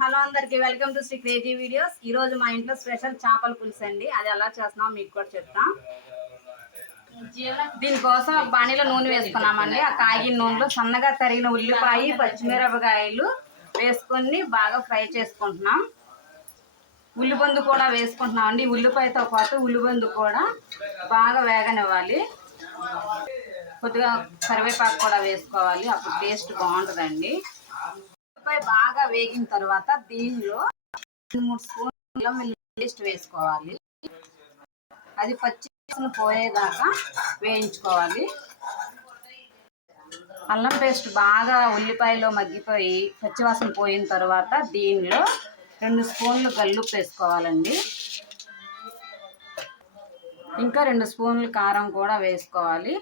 Hello అందరికి welcome to Sri crazy videos. ఈ రోజు మా ఇంట్లో స్పెషల్ చేపల పులుసు అండి. అది ఎలా చేస్తున్నాం మీకు కూడా చెప్తాం. దీనికోసం బాణీలో నూనె వేసుకున్నామండి. ఆ కాగిన నూనెలో సన్నగా తరిగిన ఉల్లిపాయ, పచ్చిమిరపకాయలు వేసుకొని బాగా ఫ్రై చేసుకుంటున్నాం. ఉల్లిబందు కూడా వేసుకుంటున్నాం అండి. ఉల్లిపాయతో పాటు ఉల్లిబందు కూడా బాగా వేగనివ్వాలి. కొద్దిగా కరివేపాకు కూడా వేసుకోవాలి, అప్పుడు టేస్ట్ బాగుంటుందండి. బాగా వేగిన తర్వాత దీనిలో 3 స్పూన్ల పేస్ట్ వేసుకోవాలి. అది పచ్చి పోయేదాకా వేయించుకోవాలి. అల్లం పేస్ట్ బాగా ఉల్లిపాయలో మగ్గిపోయి పచ్చివాసన పోయిన తర్వాత దీనిలో 2 స్పూన్లు గల్లుప్పు వేసుకోవాలండి. ఇంకా 2 స్పూన్లు కారం కూడా వేసుకోవాలి.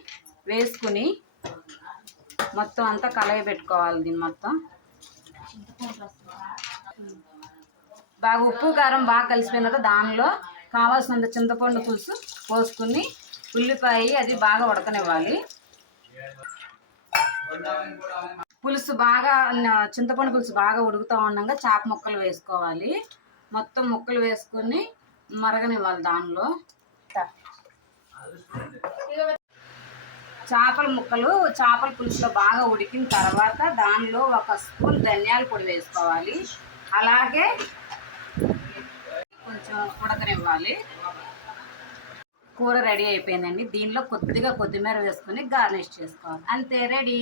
వేసుకుని మొత్తం అంతా కలయి పెట్టుకోవాలి. దీన్ని మొత్తం బాగా ఉప్పు కారం బాగా కలిసిపోయిన తర్వాత దానిలో కావాల్సినంత చింతపండు పులుసు పోసుకుని ఉల్లిపాయ అది బాగా ఉడకనివ్వాలి. పులుసు బాగా చింతపండు పులుసు బాగా ఉడుకుతూ ఉండగా చేప ముక్కలు వేసుకోవాలి. మొత్తం ముక్కలు వేసుకొని మరగనివ్వాలి. దానిలో చేపల పులుసులో బాగా ఉడికిన తర్వాత దానిలో 1 స్పూన్ ధనియాల పొడి వేసుకోవాలి. అలాగే కొంచెం ఉడకనివ్వాలి. కూర రెడీ అయిపోయిందండి. దీనిలో కొద్దిగా కొత్తిమీర వేసుకొని గార్నిష్ చేసుకోవాలి. అంతే, రెడీ.